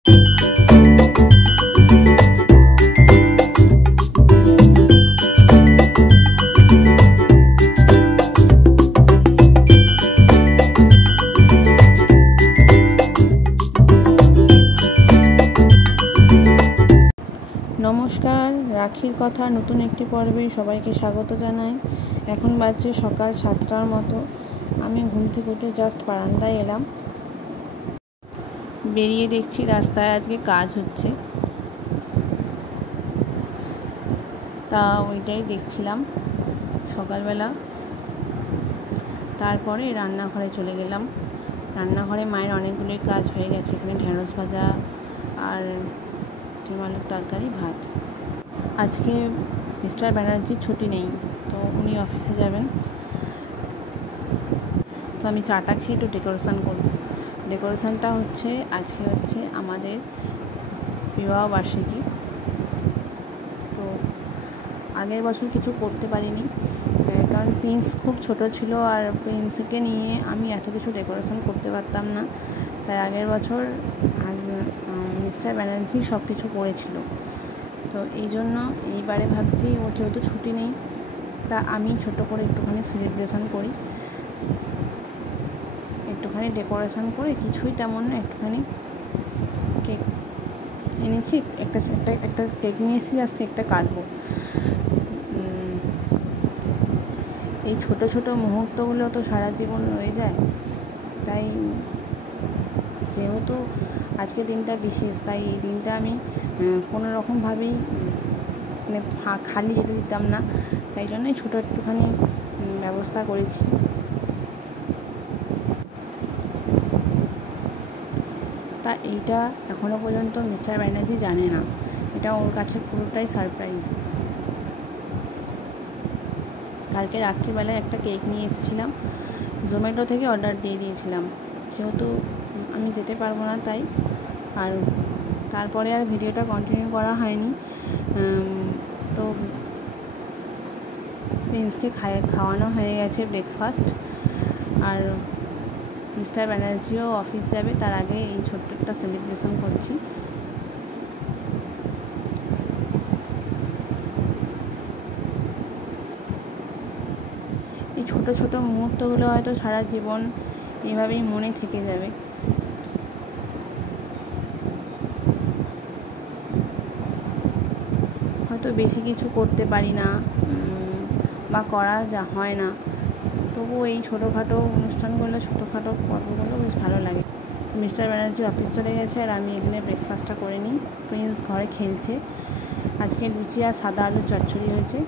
নমস্কার, রাখির কথা নতুন একটি পর্বে সবাইকে স্বাগত জানাই। এখন বাজছে সকাল 7টার মতো। আমি ঘুম থেকে উঠে জাস্ট বারান্দায় এলাম, বেরিয়ে দেখছি রাস্তায় আজকে কাজ হচ্ছে, তা ওইটাই দেখছিলাম সকালবেলা। তারপরে রান্নাঘরে চলে গেলাম। রান্নাঘরে মায়ের অনেকগুলোই কাজ হয়ে গেছে। এখানে ঢেঁড়স ভাজা আর ডিম আলুর তরকারি, ভাত। আজকে মিস্টার ব্যানার্জির ছুটি নেই, তো উনি অফিসে যাবেন। তো আমি চাটা খেয়ে একটু ডেকোরেশন করব। ডেকোরেশনটা আজকে হচ্ছে আমাদের বিবাহ বার্ষিকী। তো আগের বছর কিছু করতে পারিনি, কারণ প্রিন্স খুব ছোট ছিল, আর প্রিন্সকে নিয়ে আমি এত কিছু ডেকোরেশন করতে পারতাম না। তাই আগের বছর মিস্টার ব্যানার্জি সব কিছু করেছিল। তো এই জন্য এইবারে ভাবছি ও যেহেতু ছুটি নেই, তা আমি ছোট করে একটুখানি সেলিব্রেশন করি, একটুখানি ডেকোরেশন করে, কিছুই তেমন না, একটুখানি কেক এনেছি, একটা কেক নিয়ে এসেছি, জাস্ট কেকটা কাটবো। এই ছোট ছোট মুহূর্তগুলো তো সারা জীবন রয়ে যায়। তাই যেহেতু আজকে দিনটা বিশেষ, তাই এই দিনটা আমি কোনো রকমভাবেই খালি যেতে দিতাম না। তাই জন্যই ছোটো একটুখানি ব্যবস্থা করেছি। তা এইটা এখনও পর্যন্ত মিস্টার ব্যানার্জি জানে না, এটা ওর কাছে পুরোটাই সারপ্রাইজ। কালকে রাত্রিবেলায় একটা কেক নিয়ে এসেছিলাম, জোম্যাটো থেকে অর্ডার দিয়ে দিয়েছিলাম, যেহেতু আমি যেতে পারবো না তাই। আর তারপরে আর ভিডিওটা কন্টিনিউ করা হয়নি। তো প্রিন্সকে খাওয়ানো হয়ে গেছে ব্রেকফাস্ট, আর মিস্টার ব্যানার্জিও অফিস যাবে, তার আগে এই ছোট্ট একটা সেলিব্রেশন করছি। এই ছোট ছোট মুহূর্তগুলো হয়তো সারা জীবন এভাবেই মনে থেকে যাবে। হয়তো বেশি কিছু করতে পারি না বা করা যা হয় না, তবুও এই ছোটোখাটো অনুষ্ঠানগুলো, ছোটোখাটো পর্বগুলো বেশ ভালো লাগে। তো মিস্টার ব্যানার্জি অফিস চলে গেছে, আর আমি এখানে ব্রেকফাস্টটা করে নিই। প্রিন্স ঘরে খেলছে। আজকে লুচি আর সাদা আলুর চচ্চড়ি হয়েছে।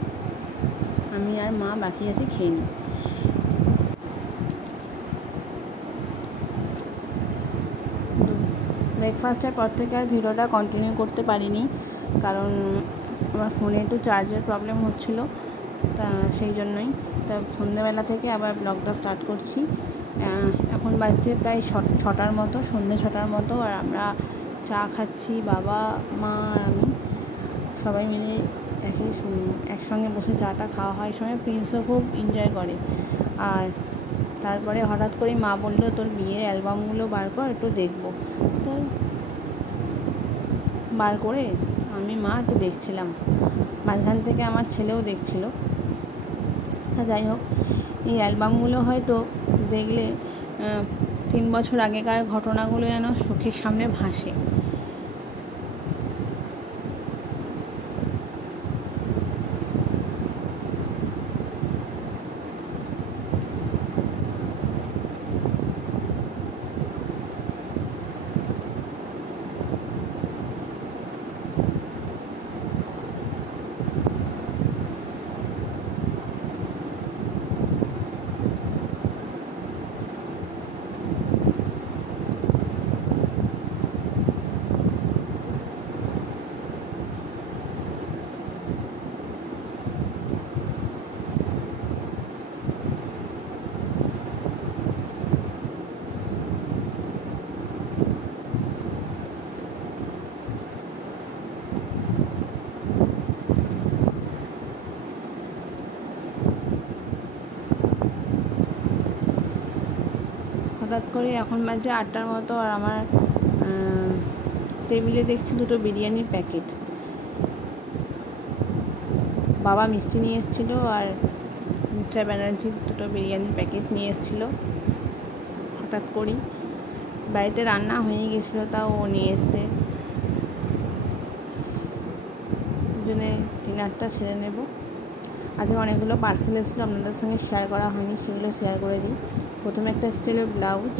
আমি আর মা বাকি আছে খেয়ে নিই। ব্রেকফাস্টের পর থেকে আর ভিডিওটা কন্টিনিউ করতে পারিনি, কারণ আমার ফোনে একটু চার্জের প্রবলেম হচ্ছিল, তা সেই জন্যই। তা সন্ধ্যেবেলা থেকে আবার ব্লগটা স্টার্ট করছি। এখন বাজছে প্রায় 6টার মতো, সন্ধ্যে 6টার মতো, আর আমরা চা খাচ্ছি, বাবা, মা আর আমি সবাই মিলে একসঙ্গে বসে চাটা খাওয়া হয়। সময় প্রিন্সও খুব এনজয় করে। আর তারপরে হঠাৎ করে মা বললো, তোর বিয়ের অ্যালবামগুলো বার কর, একটু দেখবো। তো বার করে আমি মা একটু দেখছিলাম, মাঝখান থেকে আমার ছেলেও দেখছিল। তা যাই হোক, এই অ্যালবামগুলো হয়তো দেখলে 3 বছর আগেকার ঘটনাগুলো যেন চোখের সামনে ভাসে। হঠাৎ করে এখন বাজে 8টার মতো, আর আমার টেবিলে দেখছি দুটো বিরিয়ানির প্যাকেট। বাবা মিষ্টি নিয়ে এসেছিলো আর মিস্টার ব্যানার্জি দুটো বিরিয়ানির প্যাকেট নিয়ে এসেছিলো। হঠাৎ করেই বাড়িতে রান্না হয়ে গেছিলো, তাও ও নিয়ে এসছে। দুজনে ডিনারটা সেরে নেব। আজকে অনেকগুলো পার্সেল এসেছিলো, আপনাদের সঙ্গে শেয়ার করা হয়নি, সেগুলো শেয়ার করে দিই। প্রথমে একটা এসেছিলো ব্লাউজ।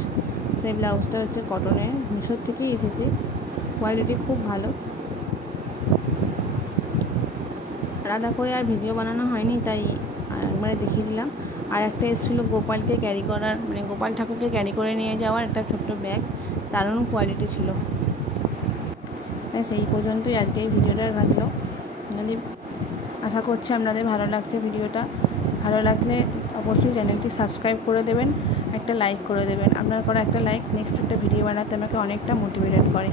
সেই ব্লাউজটা হচ্ছে কটনের, মিশোর থেকেই এসেছে, কোয়ালিটি খুব ভালো। আলাদা করে আর ভিডিও বানানো হয়নি, তাই একবারে দেখিয়ে দিলাম। আর একটা এসেছিলো গোপালকে ক্যারি করার, মানে গোপাল ঠাকুরকে ক্যারি করে নিয়ে যাওয়ার একটা ছোট্ট ব্যাগ, দারুণ কোয়ালিটি ছিল। সেই পর্যন্তই আজকে এই ভিডিওটা থাকলো। যদি আশা করছি আপনাদের ভালো লাগছে ভিডিওটা। ভালো লাগলে অবশ্যই চ্যানেলটি সাবস্ক্রাইব করে দেবেন, একটা লাইক করে দেবেন। আপনার করা একটা লাইক নেক্সট একটা ভিডিও বানাতে আমাকে অনেকটা মোটিভেটেড করে।